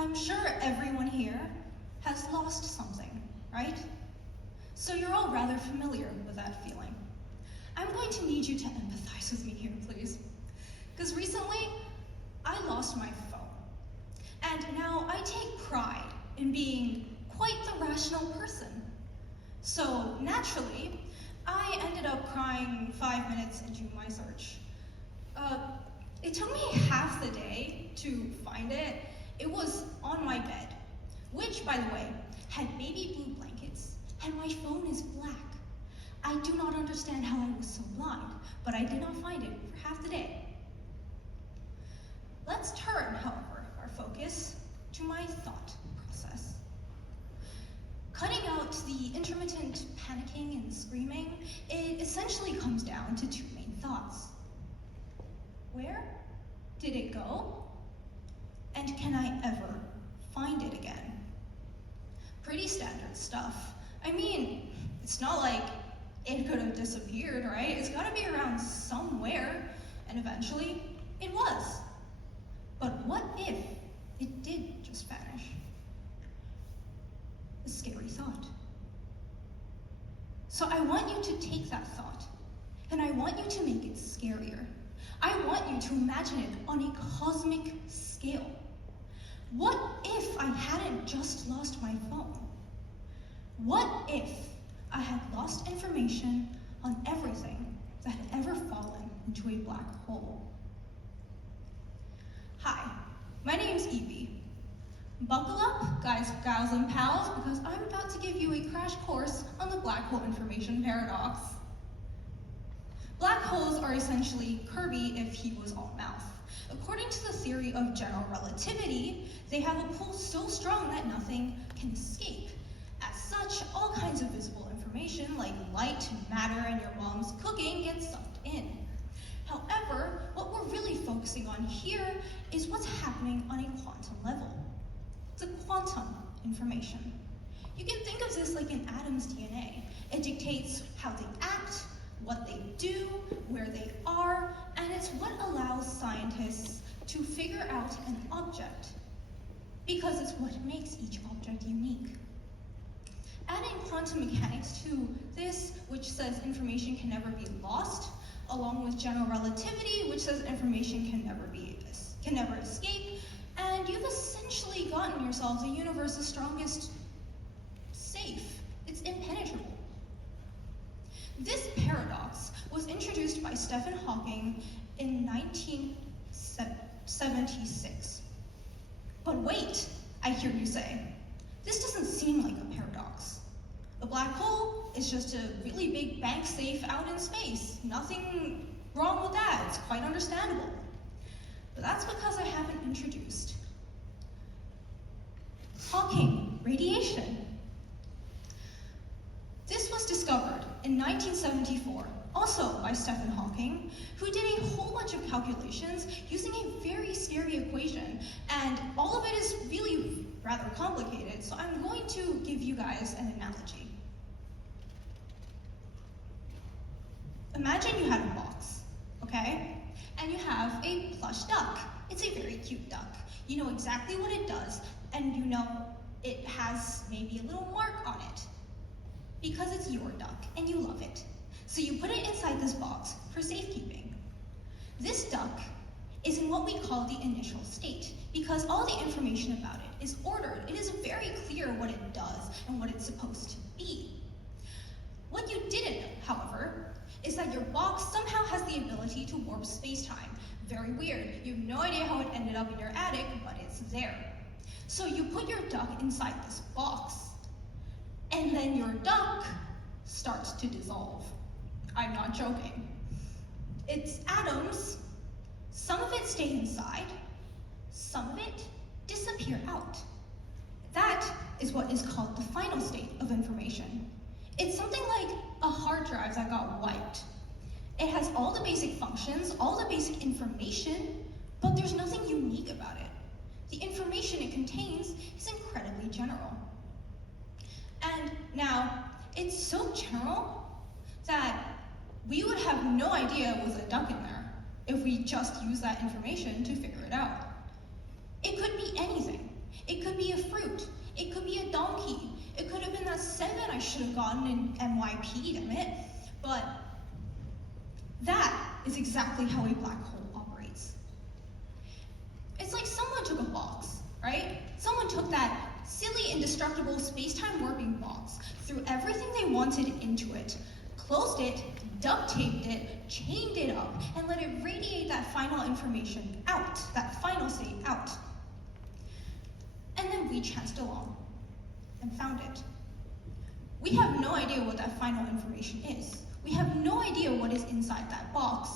I'm sure everyone here has lost something, right? So you're all rather familiar with that feeling. I'm going to need you to empathize with me here, please. Because recently, I lost my phone. And now I take pride in being quite the rational person. So naturally, I ended up crying 5 minutes into my search. It took me half the day to find it. It was on my bed, which, by the way, had baby blue blankets, and my phone is black. I do not understand how I was so blind, but I did not find it for half the day. Let's turn, however, our focus to my thought process. Cutting out the intermittent panicking and screaming, it essentially comes down to two main thoughts. Where did it go? And can I ever find it again? Pretty standard stuff. I mean, it's not like it could have disappeared, right? It's gotta be around somewhere, and eventually it was. But what if it did just vanish? A scary thought. So I want you to take that thought, and I want you to make it scarier. I want you to imagine it on a cosmic scale. What if I hadn't just lost my phone? What if I had lost information on everything that had ever fallen into a black hole? Hi, my name's Evie. Buckle up, guys, gals, and pals, because I'm about to give you a crash course on the black hole information paradox. Black holes are essentially Kirby if he was all mouth. According to the theory of general relativity, they have a pull so strong that nothing can escape. As such, all kinds of visible information like light, matter, and your mom's cooking gets sucked in. However, what we're really focusing on here is what's happening on a quantum level. The quantum information. You can think of this like an atom's DNA. It dictates how they act, what they do, where they are, and it's what allows scientists to figure out an object, because it's what makes each object unique. Adding quantum mechanics to this, which says information can never be lost, along with general relativity, which says information can never escape, and you've essentially gotten yourselves the universe's strongest safe. It's impenetrable. This paradox was introduced by Stephen Hawking in 1976. But wait, I hear you say, this doesn't seem like a paradox. A black hole is just a really big bank safe out in space. Nothing wrong with that, it's quite understandable. But that's because I haven't introduced Hawking radiation. This was discovered in 1974, also by Stephen Hawking, who did a whole bunch of calculations using a very scary equation, and all of it is really rather complicated, so I'm going to give you guys an analogy. Imagine you had a box, okay? And you have a plush duck. It's a very cute duck. You know exactly what it does, and you know it has maybe a little mark on it, because it's your duck and you love it. So you put it inside this box for safekeeping. This duck is in what we call the initial state, because all the information about it is ordered. It is very clear what it does and what it's supposed to be. What you didn't know, however, is that your box somehow has the ability to warp space-time. Very weird. You have no idea how it ended up in your attic, but it's there. So you put your duck inside this box, and then your duck starts to dissolve. I'm not joking. Its atoms, some of it stay inside, some of it disappear out. That is what is called the final state of information. It's something like a hard drive that got wiped. It has all the basic functions, all the basic information, but there's nothing unique about it. The information it contains is incredibly general. And now, it's so general that we would have no idea it was a duck in there if we just used that information to figure it out. It could be anything. It could be a fruit. It could be a donkey. It could have been that 7 I should have gotten in NYP, damn it. But that is exactly how a black hole operates. It's like someone took a box, right? Someone took that silly, indestructible space-time warping box, threw everything they wanted into it, closed it, duct taped it, chained it up, and let it radiate that final information out, that final state out. And then we chanced along and found it. We have no idea what that final information is. We have no idea what is inside that box,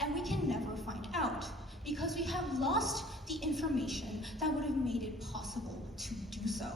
and we can never find out because we have lost the information that would have made it possible to do so.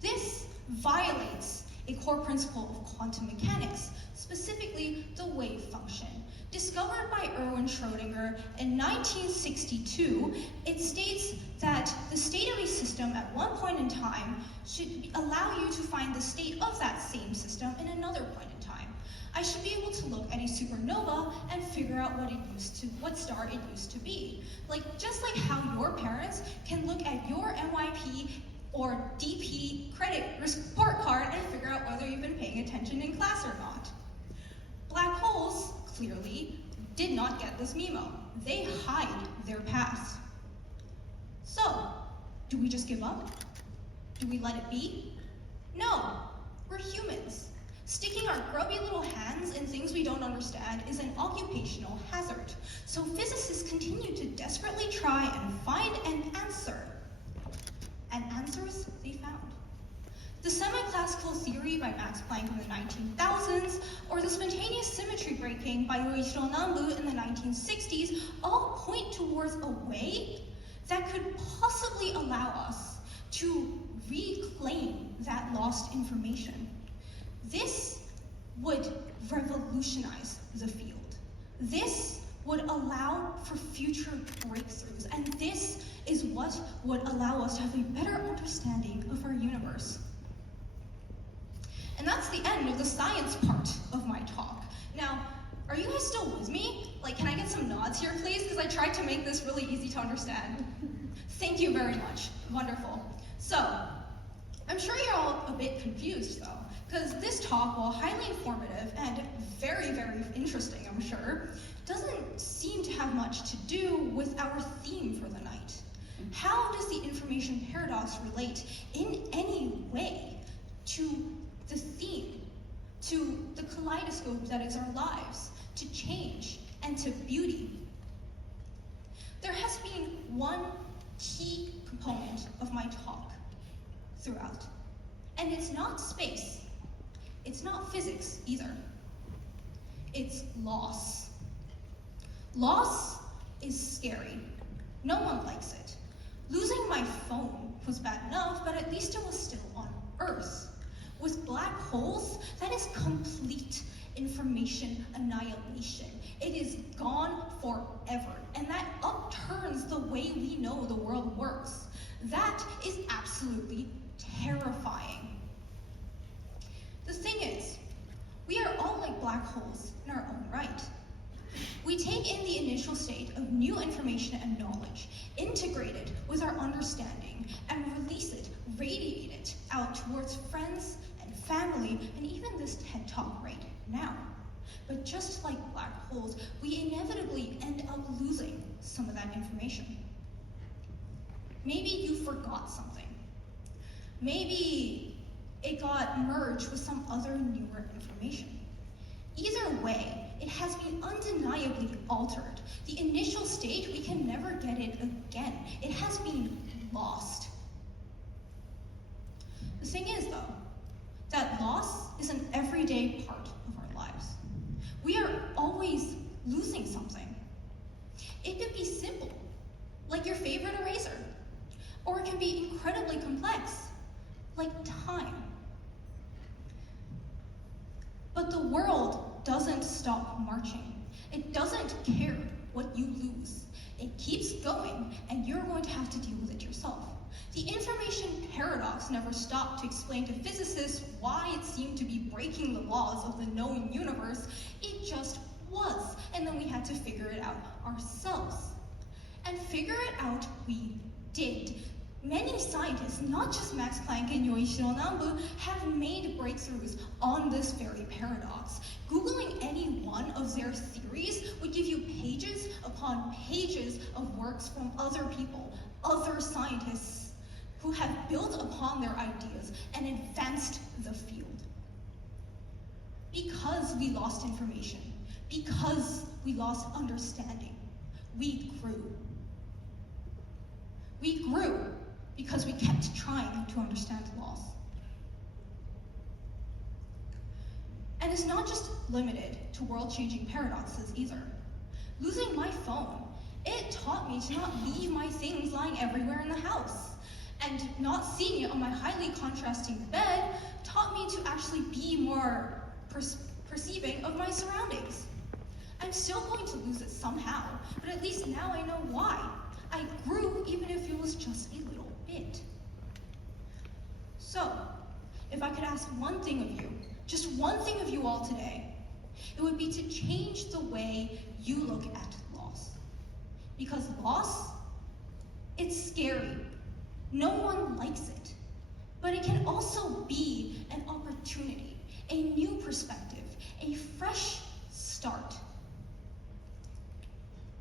This violates a core principle of quantum mechanics, specifically the wave function. Discovered by Erwin Schrödinger in 1962, it states that the state of a system at one point in time should allow you to find the state of that same system in another point in time. I should be able to look at a supernova and figure out what star it used to be. Just like how your parents can look at your NYP or DP credit report card and figure out whether you've been paying attention in class or not. Black holes clearly did not get this memo. They hide their past. So, do we just give up? Do we let it be? No, we're humans. Sticking our grubby little hands in things we don't understand is an occupational hazard. So physicists continue to desperately try and find an answer. And answers they found. The semi-classical theory by Max Planck in the 19,000s, or the spontaneous symmetry breaking by Louis Nambu in the 1960s, all point towards a way that could possibly allow us to reclaim that lost information. This would revolutionize the field. This would allow for future breakthroughs, and this is what would allow us to have a better understanding of our universe. And that's the end of the science part of my talk. Now, are you guys still with me? Can I get some nods here, please? Because I tried to make this really easy to understand. Thank you very much. Wonderful. So, I'm sure you're all a bit confused, though, because this talk, while highly informative and very, very interesting, I'm sure, doesn't seem to have much to do with our theme for the night. How does the information paradox relate in any way to the theme, to the kaleidoscope that is our lives, to change and to beauty? There has been one key component of my talk throughout, and it's not space. It's not physics either. It's loss. Loss is scary. No one likes it. Losing my phone was bad enough, but at least it was still on Earth. With black holes, that is complete information annihilation. It is gone forever, and that upturns the way we know the world works. That is absolutely terrifying. The thing is, we are all like black holes in our own right. We take in the initial state of new information and knowledge, integrate it with our understanding, and release it, radiate it out towards friends and family, and even this TED Talk right now. But just like black holes, we inevitably end up losing some of that information. Maybe you forgot something. Maybe it got merged with some other newer information. Either way, it has been undeniably altered. The initial state, we can never get it again. It has been lost. The thing is, though, that loss is an everyday part of our lives. We are always losing something. It could be simple, like your favorite eraser, or it can be incredibly complex, like time. But the world doesn't stop marching. It doesn't care what you lose. It keeps going, and you're going to have to deal with it yourself. The information paradox never stopped to explain to physicists why it seemed to be breaking the laws of the known universe. It just was, and then we had to figure it out ourselves. And figure it out we did. Many scientists, not just Max Planck and Yoichiro Nambu, have made breakthroughs on this very paradox. Googling any one of their theories would give you pages upon pages of works from other people, other scientists, who have built upon their ideas and advanced the field. Because we lost information, because we lost understanding, we grew. We grew because we kept trying to understand laws. And it's not just limited to world-changing paradoxes either. Losing my phone, it taught me to not leave my things lying everywhere in the house. And not seeing it on my highly contrasting bed taught me to actually be more perceiving of my surroundings. I'm still going to lose it somehow, but at least now I know why. I grew even if it was just a little bit. So, if I could ask one thing of you, just one thing of you all today, it would be to change the way you look at loss. Because loss, it's scary. No one likes it. But it can also be an opportunity, a new perspective, a fresh start.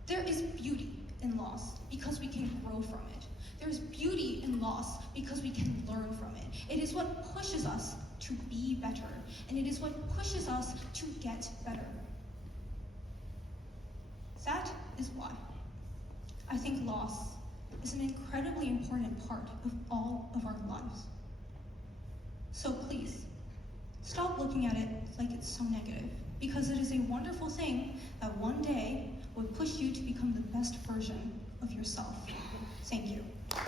There is beauty in loss because we can grow from it. There's beauty in loss because we can learn from it. It is what pushes us to be better, and it is what pushes us to get better. That is why I think loss is an incredibly important part of all of our lives. So please, stop looking at it like it's so negative, because it is a wonderful thing that one day would push you to become the best version of yourself. Thank you.